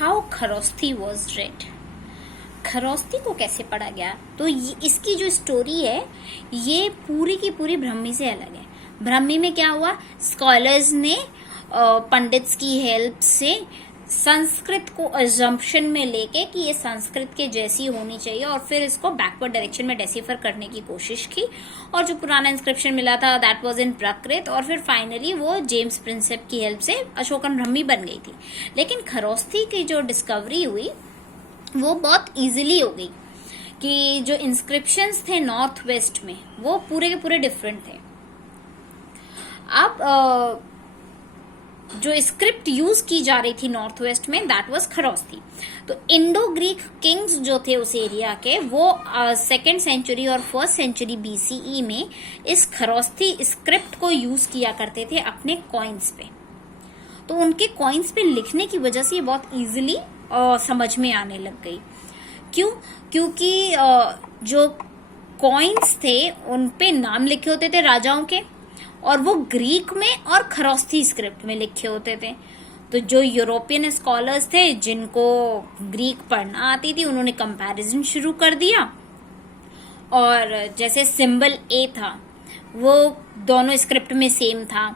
How Kharosthi was read. Kharosthi को कैसे पढ़ा गया, तो इसकी जो स्टोरी है ये पूरी की पूरी ब्राह्मी से अलग है। ब्राह्मी में क्या हुआ, स्कॉलर्स ने पंडित्स की हेल्प से संस्कृत को अजम्पशन में लेके कि ये संस्कृत के जैसी होनी चाहिए और फिर इसको बैकवर्ड डायरेक्शन में डेसिफर करने की कोशिश की, और जो पुराना इंस्क्रिप्शन मिला था दैट वाज इन प्राकृत, और फिर फाइनली वो जेम्स प्रिंसेप की हेल्प से अशोकन ब्राह्मी बन गई थी। लेकिन खरोस्ती की जो डिस्कवरी हुई वो बहुत इजीली हो गई कि जो इंस्क्रिप्शंस थे नॉर्थ वेस्ट में वो पूरे के पूरे डिफरेंट थे। अब जो स्क्रिप्ट यूज की जा रही थी नॉर्थ वेस्ट में दैट वाज खरोस्ती। तो इंडो ग्रीक किंग्स जो थे उस एरिया के वो 2nd सेंचुरी और 1st सेंचुरी BCE में इस खरोस्ती स्क्रिप्ट को यूज किया करते थे अपने कॉइन्स पे। तो उनके कॉइन्स पे लिखने की वजह से ये बहुत इजीली समझ में आने लग गई। क्यों? क्योंकि जो कॉइन्स थे उन पे नाम लिखे होते थे राजाओं के, और वो ग्रीक में और खरोस्ती स्क्रिप्ट में लिखे होते थे। तो जो यूरोपियन स्कॉलर्स थे जिनको ग्रीक पढ़ना आती थी उन्होंने कंपैरिजन शुरू कर दिया, और जैसे सिंबल A था वो दोनों स्क्रिप्ट में सेम था,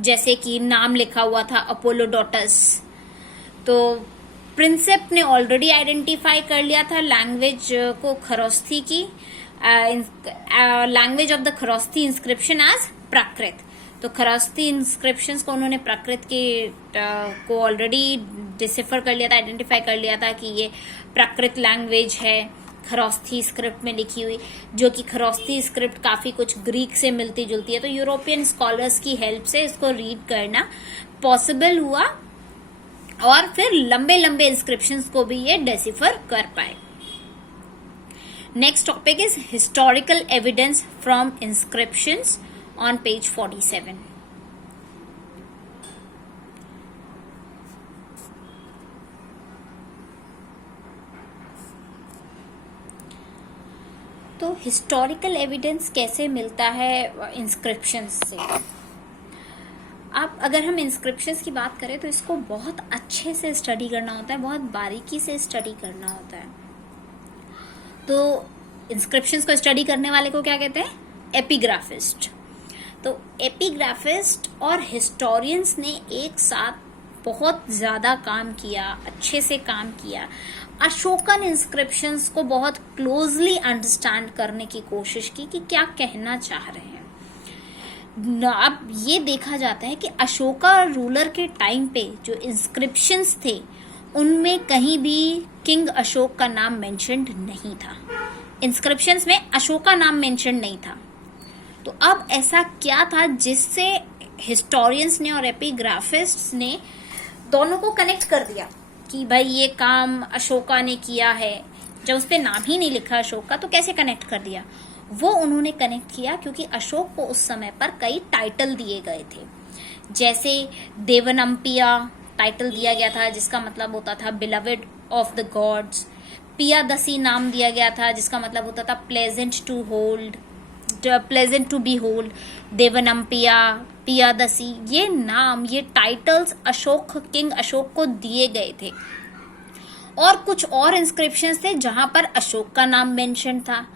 जैसे कि नाम लिखा हुआ था अपोलोडोटस। तो प्रिंसेप ने ऑलरेडी आइडेंटिफाई कर लिया था लैंग्वेज को खरोस्ती की, language of the Kharosthi inscription as Prakrit. तो खरोस्ती इंस्क्रिप्शंस को उन्होंने प्राकृत के को ऑलरेडी डिसिफर कर लिया था, आइडेंटिफाई कर लिया था कि ये प्राकृत लैंग्वेज है खरोस्ती स्क्रिप्ट में लिखी हुई, जो कि खरोस्ती स्क्रिप्ट काफी कुछ ग्रीक से मिलती जुलती है। तो यूरोपियन स्कॉलर्स की हेल्प से इसको रीड करना पॉसिबल हुआ, और फिर लंबे लंबे इंस्क्रिप्शंस को भी ये डेसिफर कर पाए। Next topic is historical evidence from inscriptions on page 47। तो हिस्टोरिकल एविडेंस कैसे मिलता है इंस्क्रिप्शंस से। अब अगर हम इंस्क्रिप्शंस की बात करें तो इसको बहुत अच्छे से स्टडी करना होता है, बहुत बारीकी से स्टडी करना होता है। तो इंस्क्रिप्शंस को स्टडी करने वाले को क्या कहते हैं, एपिग्राफिस्ट। तो एपिग्राफिस्ट और हिस्टोरियंस ने एक साथ बहुत ज्यादा काम किया, अच्छे से काम किया, अशोकन इंस्क्रिप्शंस को बहुत क्लोजली अंडरस्टैंड करने की कोशिश की कि क्या कहना चाह रहे हैं। अब ये देखा जाता है कि अशोका रूलर के टाइम पे जो इंस्क्रिप्शंस थे उनमें कहीं भी किंग अशोक का नाम मेंशन्ड नहीं था, इंस्क्रिप्शंस में अशोका नाम मेंशन नहीं था। तो अब ऐसा क्या था जिससे हिस्टोरियंस ने और एपिग्राफिस्ट्स ने दोनों को कनेक्ट कर दिया कि भाई ये काम अशोका ने किया है, जब उस पे नाम ही नहीं लिखा अशोक का तो कैसे कनेक्ट कर दिया। वो उन्होंने कनेक्ट किया क्योंकि अशोक को उस समय पर कई टाइटल दिए गए थे, जैसे देवनम्पिया टाइटल दिया गया था जिसका मतलब होता था beloved of the gods, Piyadasi नाम दिया गया था जिसका मतलब होता था pleasant to hold, pleasant to behold. Devanampiya, Piyadasi, ये नाम, ये टाइटल्स अशोक, किंग अशोक को दिए गए थे। और कुछ और इंस्क्रिप्शंस थे जहां पर अशोक का नाम मेंशन था।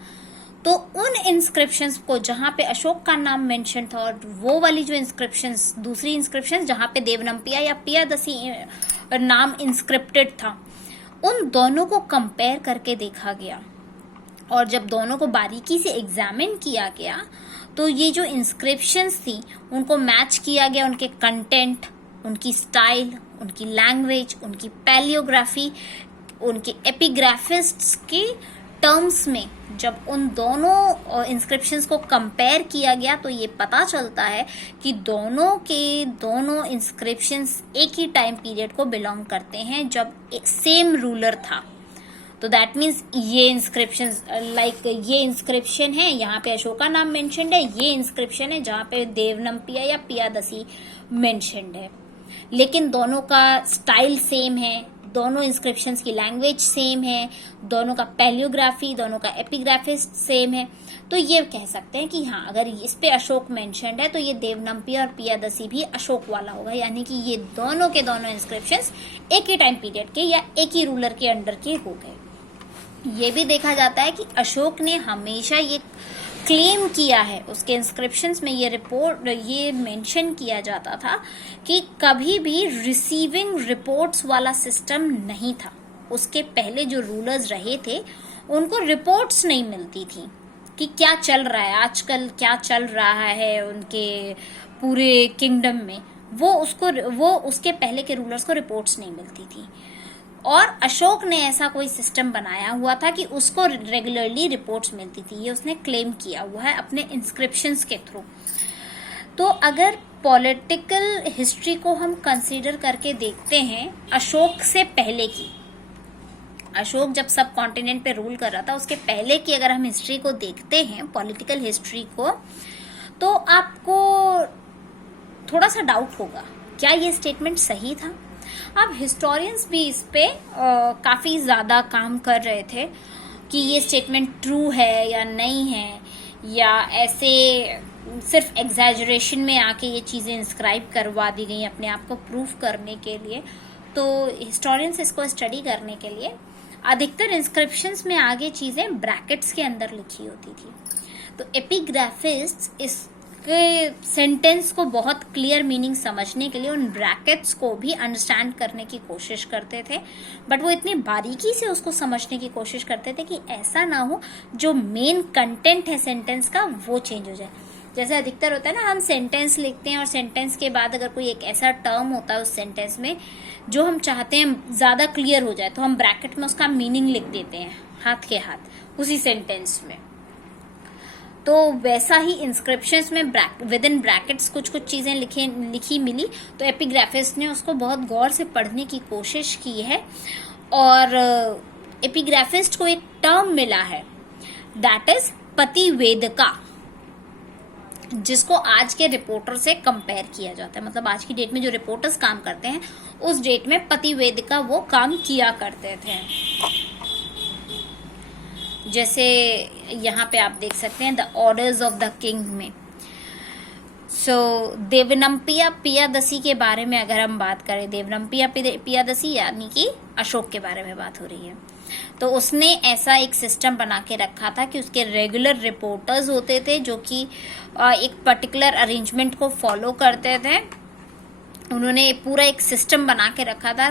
तो उन इंस्क्रिप्शंस को जहां पे अशोक का नाम मेंशन था और वो वाली जो इंस्क्रिप्शंस, दूसरी इंस्क्रिप्शंस जहां पे देवनम्पिया या पियादसी नाम इंस्क्रिप्टेड था, उन दोनों को कंपेयर करके देखा गया। और जब दोनों को बारीकी से एग्जामिन किया गया तो ये जो इंस्क्रिप्शंस थी उनको मैच किया गया, उनके कंटेंट, उनकी स्टाइल, उनकी लैंग्वेज, उनकी पैलियोग्राफी, उनके एपिग्राफिस्ट्स के टर्म्स में जब उन दोनों इंस्क्रिप्शंस को कंपेयर किया गया तो ये पता चलता है कि दोनों के दोनों इंस्क्रिप्शंस एक ही टाइम पीरियड को बिलोंग करते हैं जब एक सेम रूलर था। तो दैट मीन्स ये इंस्क्रिप्शन, लाइक ये इंस्क्रिप्शन है यहाँ पे अशोका नाम मेंशन्ड है, ये इंस्क्रिप्शन है जहाँ पे देवनम्पिया या पियादसी मेंशन्ड है, लेकिन दोनों का स्टाइल सेम है, दोनों इंस्क्रिप्शंस की लैंग्वेज सेम है, दोनों का पैलियोग्राफी, दोनों का एपिग्राफिस्ट सेम है, तो ये कह सकते हैं कि हाँ, अगर इस पे अशोक मेंशन्ड है तो ये देवनम्पिया और पियादसी भी अशोक वाला होगा, यानी कि ये दोनों के दोनों इंस्क्रिप्शंस एक ही टाइम पीरियड के या एक ही रूलर के अंडर के हो गए। ये भी देखा जाता है कि अशोक ने हमेशा ये क्लेम किया है, उसके इंस्क्रिप्शंस में ये मेंशन किया जाता था कि कभी भी रिसीविंग रिपोर्ट्स वाला सिस्टम नहीं था। उसके पहले जो रूलर्स रहे थे उनको रिपोर्ट्स नहीं मिलती थी कि क्या चल रहा है आजकल, क्या चल रहा है उनके पूरे किंगडम में, वो उसके पहले के रूलर्स को रिपोर्ट्स नहीं मिलती थी। और अशोक ने ऐसा कोई सिस्टम बनाया हुआ था कि उसको रेगुलरली रिपोर्ट्स मिलती थी, ये उसने क्लेम किया हुआ है अपने इंस्क्रिप्शंस के थ्रू। तो अगर पॉलिटिकल हिस्ट्री को हम कंसीडर करके देखते हैं अशोक से पहले की, अशोक जब सब कॉन्टिनेंट पे रूल कर रहा था उसके पहले की अगर हम हिस्ट्री को देखते हैं, पॉलिटिकल हिस्ट्री को, तो आपको थोड़ा सा डाउट होगा क्या ये स्टेटमेंट सही था। अब हिस्टोरियंस भी इस पे काफी ज्यादा काम कर रहे थे कि ये स्टेटमेंट ट्रू है या नहीं है, या ऐसे सिर्फ एग्जैजरेशन में आके ये चीजें इंस्क्राइब करवा दी गई अपने आप को प्रूफ करने के लिए। तो हिस्टोरियंस इसको स्टडी करने के लिए अधिकतर इंस्क्रिप्शंस में आगे चीजें ब्रैकेट्स के अंदर लिखी होती थी। तो एपिग्राफिस्ट्स इसके सेंटेंस को बहुत क्लियर मीनिंग समझने के लिए उन ब्रैकेट्स को भी अंडरस्टैंड करने की कोशिश करते थे, बट वो इतनी बारीकी से उसको समझने की कोशिश करते थे कि ऐसा ना हो जो मेन कंटेंट है सेंटेंस का वो चेंज हो जाए। जैसे अधिकतर होता है ना, हम सेंटेंस लिखते हैं और सेंटेंस के बाद अगर कोई एक ऐसा टर्म होता है उस सेंटेंस में जो हम चाहते हैं ज्यादा क्लियर हो जाए तो हम ब्रैकेट में उसका मीनिंग लिख देते हैं हाथ के हाथ उसी सेंटेंस में। तो वैसा ही इंस्क्रिप्शंस में विद इन ब्रैकेट्स कुछ कुछ चीजें लिखी मिली, तो एपिग्राफिस्ट ने उसको बहुत गौर से पढ़ने की कोशिश की है और एपिग्राफिस्ट को एक टर्म मिला है, दैट इज पतिवेदिका, जिसको आज के रिपोर्टर से कंपेयर किया जाता है। मतलब आज की डेट में जो रिपोर्टर्स काम करते हैं उस डेट में पतिवेदिका वो काम किया करते थे। जैसे यहाँ पे आप देख सकते हैं the orders of the king में। सो देवनम्पिया पियादसी के बारे में अगर हम बात करें, देवनम्पिया पियादसी यानी कि अशोक के बारे में बात हो रही है, तो उसने ऐसा एक सिस्टम बना के रखा था कि उसके रेगुलर रिपोर्टर्स होते थे जो कि एक पर्टिकुलर अरेंजमेंट को फॉलो करते थे। उन्होंने पूरा एक सिस्टम बना के रखा था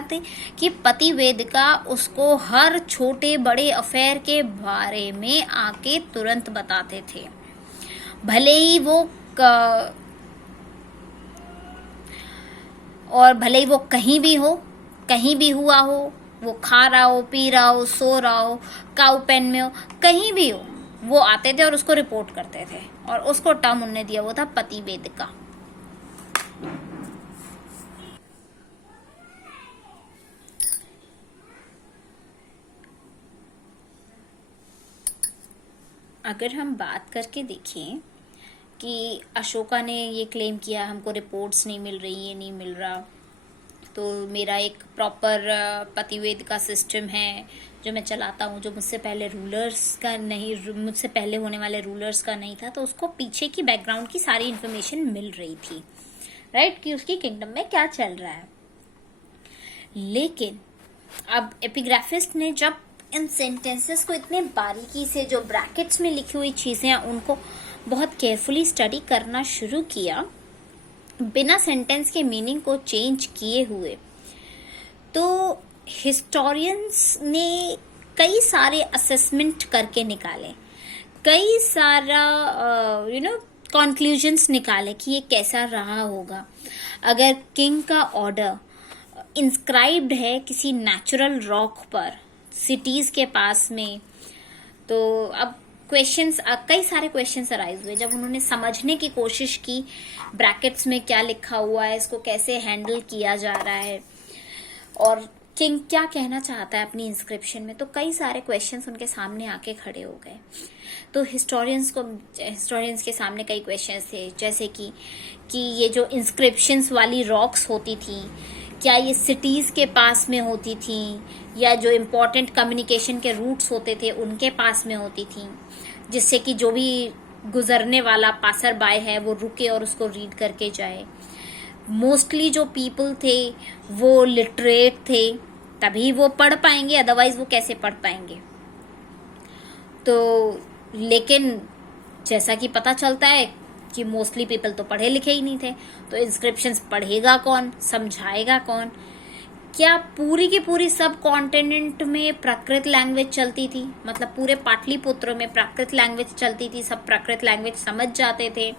कि पतिवेदिका उसको हर छोटे बड़े अफेयर के बारे में आके तुरंत बताते थे, भले ही वो कहीं भी हो, कहीं भी हुआ हो, वो खा रहा हो, पी रहा हो, सो रहा हो, काऊ पेन में हो, कहीं भी हो, वो आते थे और उसको रिपोर्ट करते थे, और उसको टर्म उन्होंने दिया वो था पतिवेदिका। अगर हम बात करके देखें कि अशोका ने ये क्लेम किया हमको रिपोर्ट्स नहीं मिल रही, ये नहीं मिल रहा, तो मेरा एक प्रॉपर पतिवेदिका सिस्टम है जो मैं चलाता हूँ, जो मुझसे पहले रूलर्स का नहीं, मुझसे पहले होने वाले रूलर्स का नहीं था, तो उसको पीछे की बैकग्राउंड की सारी इन्फॉर्मेशन मिल रही थी, राइट, कि उसकी किंगडम में क्या चल रहा है। लेकिन अब एपिग्राफिस्ट ने जब इन सेंटेंसेस को इतने बारीकी से, जो ब्रैकेट्स में लिखी हुई चीजें हैं उनको बहुत केयरफुली स्टडी करना शुरू किया बिना सेंटेंस के मीनिंग को चेंज किए हुए, तो हिस्टोरियंस ने कई सारे असेसमेंट करके निकाले, कई सारा कंक्लूजन्स निकाले कि ये कैसा रहा होगा अगर किंग का ऑर्डर इंस्क्राइब्ड है किसी नेचुरल रॉक पर सिटीज के पास में। तो अब क्वेश्चंस, कई सारे क्वेश्चंस अराइज हुए जब उन्होंने समझने की कोशिश की ब्रैकेट्स में क्या लिखा हुआ है, इसको कैसे हैंडल किया जा रहा है और किंग क्या कहना चाहता है अपनी इंस्क्रिप्शन में। तो कई सारे क्वेश्चंस उनके सामने आके खड़े हो गए। तो हिस्टोरियंस के सामने कई क्वेश्चंस थे, जैसे कि ये जो इंस्क्रिप्शंस वाली रॉक्स होती थी, क्या ये सिटीज के पास में होती थी या जो इम्पोर्टेंट कम्युनिकेशन के रूट्स होते थे उनके पास में होती थी, जिससे कि जो भी गुजरने वाला पासर बाय है वो रुके और उसको रीड करके जाए। मोस्टली जो पीपल थे वो लिटरेट थे, तभी वो पढ़ पाएंगे, अदरवाइज वो कैसे पढ़ पाएंगे। तो लेकिन जैसा कि पता चलता है कि मोस्टली पीपल तो पढ़े लिखे ही नहीं थे, तो इंस्क्रिप्शंस पढ़ेगा कौन, समझाएगा कौन। क्या पूरी की पूरी सब कॉन्टिनेंट में प्राकृत लैंग्वेज चलती थी? मतलब पूरे पाटलिपुत्र में प्राकृत लैंग्वेज चलती थी, सब प्राकृत लैंग्वेज समझ जाते थे?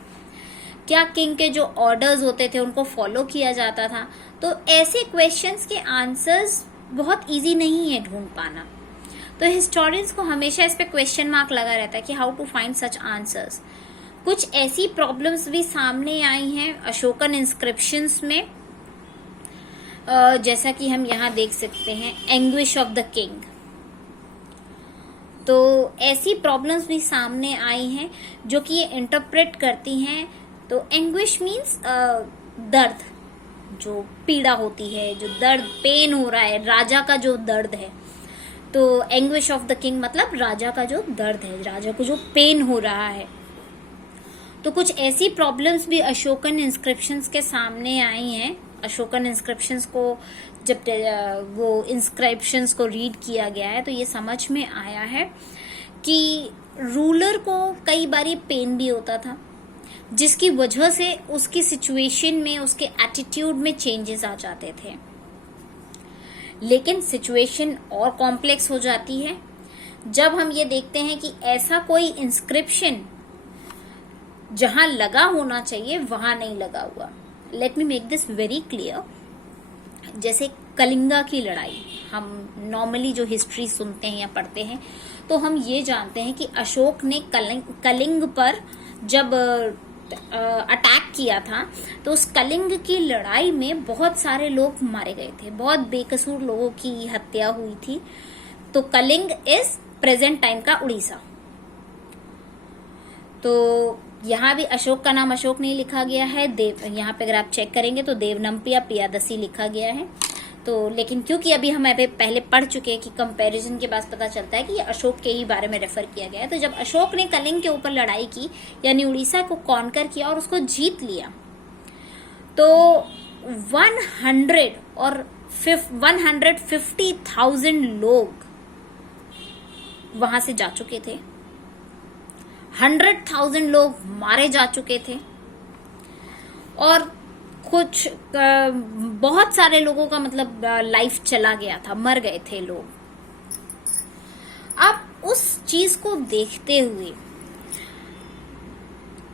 क्या किंग के जो ऑर्डर्स होते थे उनको फॉलो किया जाता था? तो ऐसे क्वेश्चंस के आंसर्स बहुत इजी नहीं है ढूंढ पाना। तो हिस्टोरियंस को हमेशा इस पे क्वेश्चन मार्क लगा रहता है कि how to find such answers. कुछ ऐसी प्रॉब्लम्स भी सामने आई हैं अशोकन इंस्क्रिप्शंस में, जैसा कि हम यहाँ देख सकते हैं एंग्विश ऑफ द किंग। तो ऐसी प्रॉब्लम्स भी सामने आई हैं जो कि ये इंटरप्रेट करती हैं। तो एंग्विश मीन्स दर्द, जो पीड़ा होती है, जो दर्द, पेन हो रहा है, राजा का जो दर्द है। तो एंग्विश ऑफ द किंग मतलब राजा का जो दर्द है, राजा को जो पेन हो रहा है। तो कुछ ऐसी प्रॉब्लम्स भी अशोकन इंस्क्रिप्शंस के सामने आई हैं। अशोकन इंस्क्रिप्शंस को जब वो इंस्क्रिप्शंस को रीड किया गया है तो ये समझ में आया है कि रूलर को कई बार ये पेन भी होता था, जिसकी वजह से उसकी सिचुएशन में, उसके एटीट्यूड में चेंजेस आ जाते थे। लेकिन सिचुएशन और कॉम्प्लेक्स हो जाती है जब हम ये देखते हैं कि ऐसा कोई इंस्क्रिप्शन जहां लगा होना चाहिए वहां नहीं लगा हुआ। Let me make this very clear. जैसे कलिंगा की लड़ाई, हम नॉर्मली जो हिस्ट्री सुनते हैं या पढ़ते हैं तो हम ये जानते हैं कि अशोक ने कलिंग पर जब अटैक किया था तो उस कलिंग की लड़ाई में बहुत सारे लोग मारे गए थे, बहुत बेकसूर लोगों की हत्या हुई थी। तो कलिंग इज प्रेजेंट टाइम का उड़ीसा। तो यहाँ भी अशोक का नाम अशोक नहीं लिखा गया है, देव, यहाँ पे अगर आप चेक करेंगे तो देवनम्पी या प्रियादसी लिखा गया है। तो लेकिन क्योंकि अभी हम पहले पढ़ चुके हैं कि कंपैरिजन के बाद पता चलता है कि ये अशोक के ही बारे में रेफर किया गया है। तो जब अशोक ने कलिंग के ऊपर लड़ाई की, यानी उड़ीसा को कॉन्कर किया और उसको जीत लिया, तो 150,000 लोग वहां से जा चुके थे, 100,000 लोग मारे जा चुके थे और कुछ बहुत सारे लोगों का मतलब लाइफ चला गया था, मर गए थे लोग। अब उस चीज को देखते हुए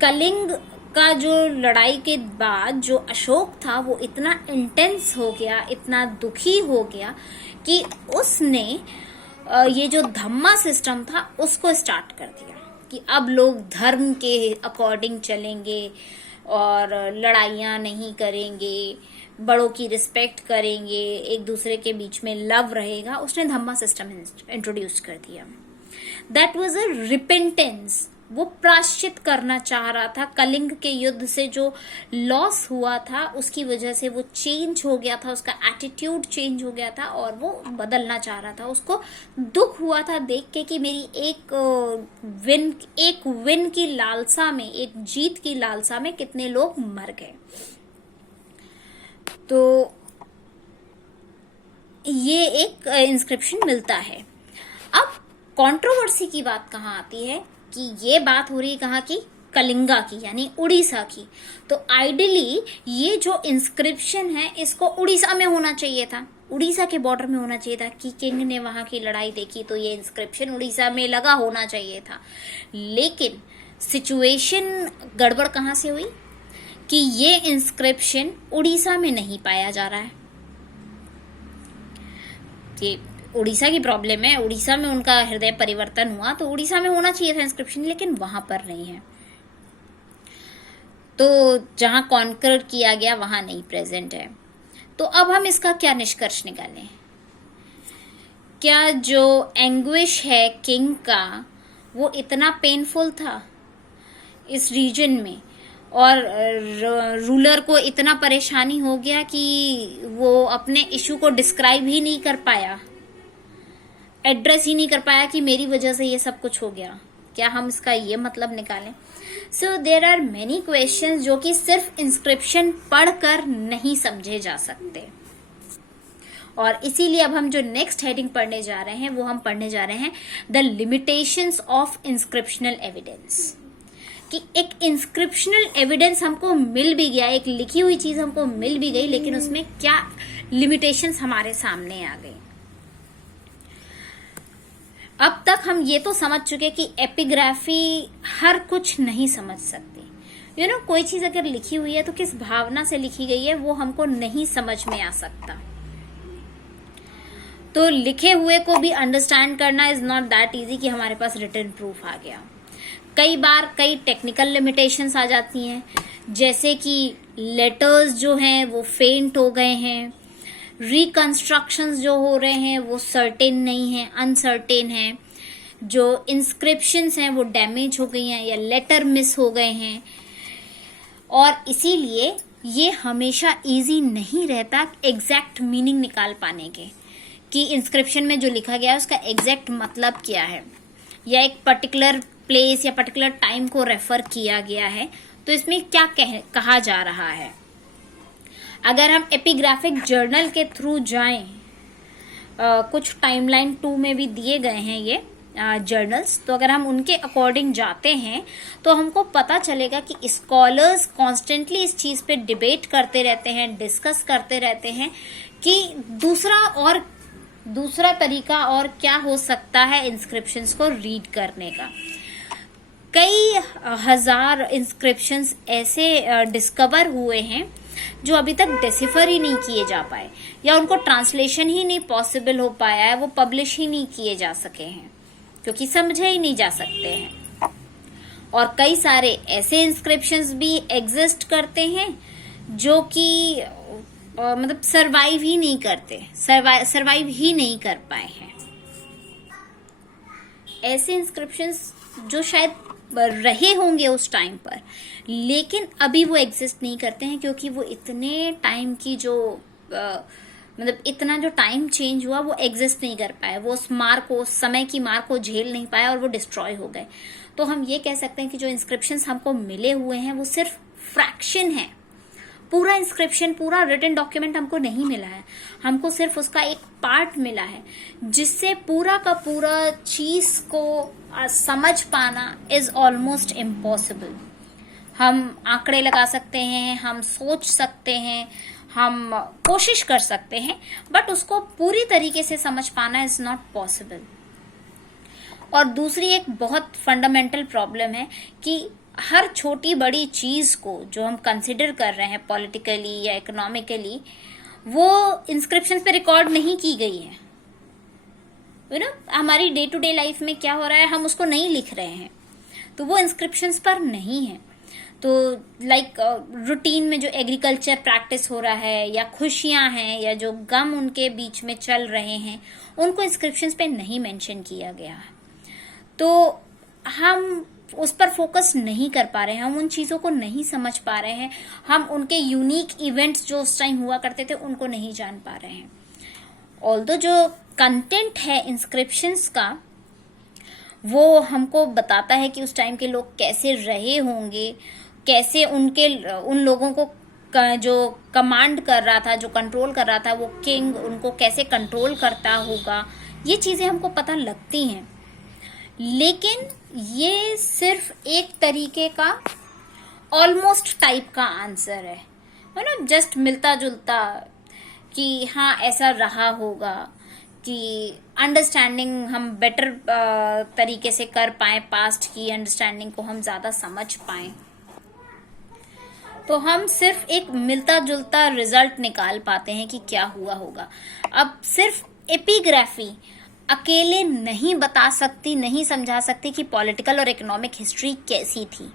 कलिंग का जो लड़ाई के बाद जो अशोक था वो इतना इंटेंस हो गया, इतना दुखी हो गया कि उसने ये जो धम्मा सिस्टम था उसको स्टार्ट कर दिया कि अब लोग धर्म के अकॉर्डिंग चलेंगे और लड़ाइयाँ नहीं करेंगे, बड़ों की रिस्पेक्ट करेंगे, एक दूसरे के बीच में लव रहेगा। उसने धम्मा सिस्टम इंट्रोड्यूस कर दिया। That was a repentance. वो प्रायश्चित करना चाह रहा था। कलिंग के युद्ध से जो लॉस हुआ था उसकी वजह से वो चेंज हो गया था, उसका एटीट्यूड चेंज हो गया था और वो बदलना चाह रहा था। उसको दुख हुआ था देख के कि मेरी एक विन की लालसा में, एक जीत की लालसा में कितने लोग मर गए। तो ये एक इंस्क्रिप्शन मिलता है। अब कंट्रोवर्सी की बात कहाँ आती है कि ये बात हो रही है कहाँ की, कलिंगा की, यानी उड़ीसा की। तो आइडियली ये जो इंस्क्रिप्शन है इसको उड़ीसा में होना चाहिए था, उड़ीसा के बॉर्डर में होना चाहिए था कि किंग ने वहां की लड़ाई देखी तो ये इंस्क्रिप्शन उड़ीसा में लगा होना चाहिए था। लेकिन सिचुएशन गड़बड़ कहाँ से हुई कि ये इंस्क्रिप्शन उड़ीसा में नहीं पाया जा रहा है। ये उड़ीसा की प्रॉब्लम है, उड़ीसा में उनका हृदय परिवर्तन हुआ तो उड़ीसा में होना चाहिए था इंस्क्रिप्शन, लेकिन वहां पर नहीं है। तो जहां कॉन्कर किया गया वहां नहीं प्रेजेंट है। तो अब हम इसका क्या निष्कर्ष निकालें? क्या जो एंग्विश है किंग का वो इतना पेनफुल था इस रीजन में, और रूलर को इतना परेशानी हो गया कि वो अपने इशू को डिस्क्राइब ही नहीं कर पाया, एड्रेस ही नहीं कर पाया कि मेरी वजह से ये सब कुछ हो गया। क्या हम इसका ये मतलब निकालें? So there are many questions जो कि सिर्फ इंस्क्रिप्शन पढ़कर नहीं समझे जा सकते। और इसीलिए अब हम जो नेक्स्ट हेडिंग पढ़ने जा रहे हैं वो हम पढ़ने जा रहे हैं the limitations of inscriptional evidence. कि एक इंस्क्रिप्शनल एविडेंस हमको मिल भी गया, एक लिखी हुई चीज हमको मिल भी गई, लेकिन उसमें क्या लिमिटेशंस हमारे सामने आ गई। अब तक हम ये तो समझ चुके कि एपिग्राफी हर कुछ नहीं समझ सकती। कोई चीज अगर लिखी हुई है तो किस भावना से लिखी गई है वो हमको नहीं समझ में आ सकता। तो लिखे हुए को भी अंडरस्टैंड करना इज नॉट दैट इजी कि हमारे पास रिटन प्रूफ आ गया। कई बार कई टेक्निकल लिमिटेशंस आ जाती हैं, जैसे कि लेटर्स जो हैं वो फेंट हो गए हैं, रिकंस्ट्रक्शंस जो हो रहे हैं वो सर्टेन नहीं है, अनसर्टेन है, जो इंस्क्रिप्शंस हैं वो डैमेज हो गई हैं या लेटर मिस हो गए हैं। और इसीलिए ये हमेशा इजी नहीं रहता एग्जैक्ट मीनिंग निकाल पाने के कि इंस्क्रिप्शन में जो लिखा गया है उसका एग्जैक्ट मतलब क्या है, या एक पर्टिकुलर प्लेस या पर्टिकुलर टाइम को रेफर किया गया है तो इसमें क्या कहा जा रहा है। अगर हम एपिग्राफिक जर्नल के थ्रू जाएं, कुछ टाइमलाइन 2 में भी दिए गए हैं ये जर्नल्स, तो अगर हम उनके अकॉर्डिंग जाते हैं तो हमको पता चलेगा कि स्कॉलर्स कॉन्स्टेंटली इस चीज पे डिबेट करते रहते हैं, डिस्कस करते रहते हैं कि दूसरा तरीका और क्या हो सकता है इंस्क्रिप्शंस को रीड करने का। कई हजार इंस्क्रिप्शंस ऐसे डिस्कवर हुए हैं जो अभी तक डिसिफर ही नहीं किए जा पाए, या उनको ट्रांसलेशन ही नहीं पॉसिबल हो पाया है, वो पब्लिश ही नहीं किए जा सके हैं क्योंकि समझे ही नहीं जा सकते हैं। और कई सारे ऐसे इंस्क्रिप्शंस भी एग्जिस्ट करते हैं जो कि मतलब सरवाइव ही नहीं कर पाए हैं। ऐसे इंस्क्रिप्शंस जो शायद रहे होंगे उस टाइम पर, लेकिन अभी वो एग्जिस्ट नहीं करते हैं क्योंकि वो इतने टाइम की जो मतलब इतना जो टाइम चेंज हुआ वो एग्जिस्ट नहीं कर पाए, वो उस मार को, समय की मार को झेल नहीं पाया और वो डिस्ट्रॉय हो गए। तो हम ये कह सकते हैं कि जो इंस्क्रिप्शंस हमको मिले हुए हैं वो सिर्फ फ्रैक्शन है। पूरा इंस्क्रिप्शन, पूरा रिटन डॉक्यूमेंट हमको नहीं मिला है, हमको सिर्फ उसका एक पार्ट मिला है, जिससे पूरा का पूरा चीज को समझ पाना इज ऑलमोस्ट इम्पॉसिबल। हम आंकड़े लगा सकते हैं, हम सोच सकते हैं, हम कोशिश कर सकते हैं, बट उसको पूरी तरीके से समझ पाना इज नॉट पॉसिबल। और दूसरी एक बहुत फंडामेंटल प्रॉब्लम है कि हर छोटी बड़ी चीज को जो हम कंसिडर कर रहे हैं पॉलिटिकली या इकोनॉमिकली, वो इंस्क्रिप्शंस पे रिकॉर्ड नहीं की गई है। हमारी डे टू डे लाइफ में क्या हो रहा है हम उसको नहीं लिख रहे हैं, तो वो इंस्क्रिप्शंस पर नहीं है। तो लाइक रूटीन में जो एग्रीकल्चर प्रैक्टिस हो रहा है, या खुशियां हैं, या जो गम उनके बीच में चल रहे हैं, उनको इंस्क्रिप्शंस पे नहीं मेंशन किया गया है। तो हम उस पर फोकस नहीं कर पा रहे हैं, हम उन चीजों को नहीं समझ पा रहे हैं, हम उनके यूनिक इवेंट्स जो उस टाइम हुआ करते थे उनको नहीं जान पा रहे हैं। ऑल्दो जो कंटेंट है इंस्क्रिप्शंस का वो हमको बताता है कि उस टाइम के लोग कैसे रहे होंगे, कैसे उन लोगों को जो कमांड कर रहा था, जो कंट्रोल कर रहा था, वो किंग उनको कैसे कंट्रोल करता होगा, ये चीजें हमको पता लगती हैं। लेकिन ये सिर्फ एक तरीके का ऑलमोस्ट टाइप का आंसर है ना, जस्ट मिलता जुलता कि हाँ ऐसा रहा होगा, कि अंडरस्टैंडिंग हम बेटर तरीके से कर पाए, पास्ट की अंडरस्टैंडिंग को हम ज्यादा समझ पाए। तो हम सिर्फ एक मिलता जुलता रिजल्ट निकाल पाते हैं कि क्या हुआ होगा। अब सिर्फ एपिग्राफी अकेले नहीं बता सकती, नहीं समझा सकती कि पॉलिटिकल और इकोनॉमिक हिस्ट्री कैसी थी।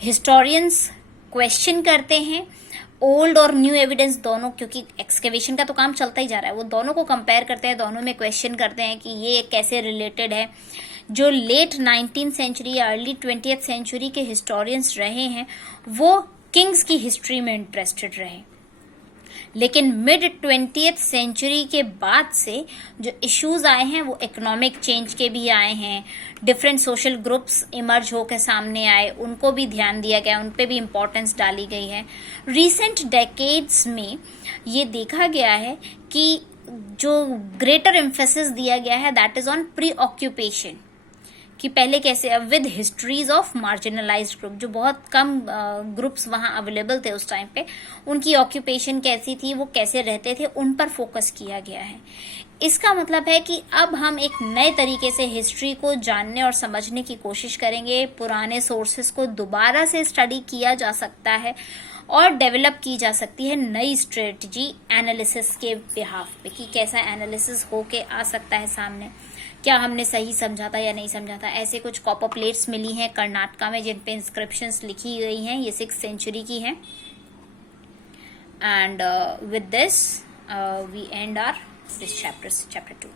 हिस्टोरियंस क्वेश्चन करते हैं ओल्ड और न्यू एविडेंस दोनों, क्योंकि एक्सकेवेशन का तो काम चलता ही जा रहा है, वो दोनों को कंपेयर करते हैं, दोनों में क्वेश्चन करते हैं कि ये कैसे रिलेटेड है। जो लेट 19th सेंचुरी या अर्ली 20th सेंचुरी के हिस्टोरियंस रहे हैं वो किंग्स की हिस्ट्री में इंटरेस्टेड रहे। लेकिन मिड 20th सेंचुरी के बाद से जो इश्यूज आए हैं वो इकोनॉमिक चेंज के भी आए हैं, डिफरेंट सोशल ग्रुप्स इमर्ज होकर सामने आए, उनको भी ध्यान दिया गया, उन पे भी इम्पोर्टेंस डाली गई है। रिसेंट डेकेड्स में ये देखा गया है कि जो ग्रेटर एम्फेसिस दिया गया है that is on pre occupation, कि पहले कैसे with histories of marginalised group, जो बहुत कम ग्रुप्स वहाँ अवेलेबल थे उस टाइम पे, उनकी ऑक्यूपेशन कैसी थी, वो कैसे रहते थे, उन पर फोकस किया गया है। इसका मतलब है कि अब हम एक नए तरीके से हिस्ट्री को जानने और समझने की कोशिश करेंगे। पुराने सोर्सेस को दोबारा से स्टडी किया जा सकता है और डेवलप की जा सकती है नई स्ट्रेटजी एनालिसिस के बिहाफ पे, कि कैसा एनालिसिस होके आ सकता है सामने, क्या हमने सही समझा था या नहीं समझा था। ऐसे कुछ कॉपर प्लेट्स मिली हैं कर्नाटका में जिन पे इंस्क्रिप्शंस लिखी गई हैं, ये 6th सेंचुरी की हैं। And with this we end our this chapter 2।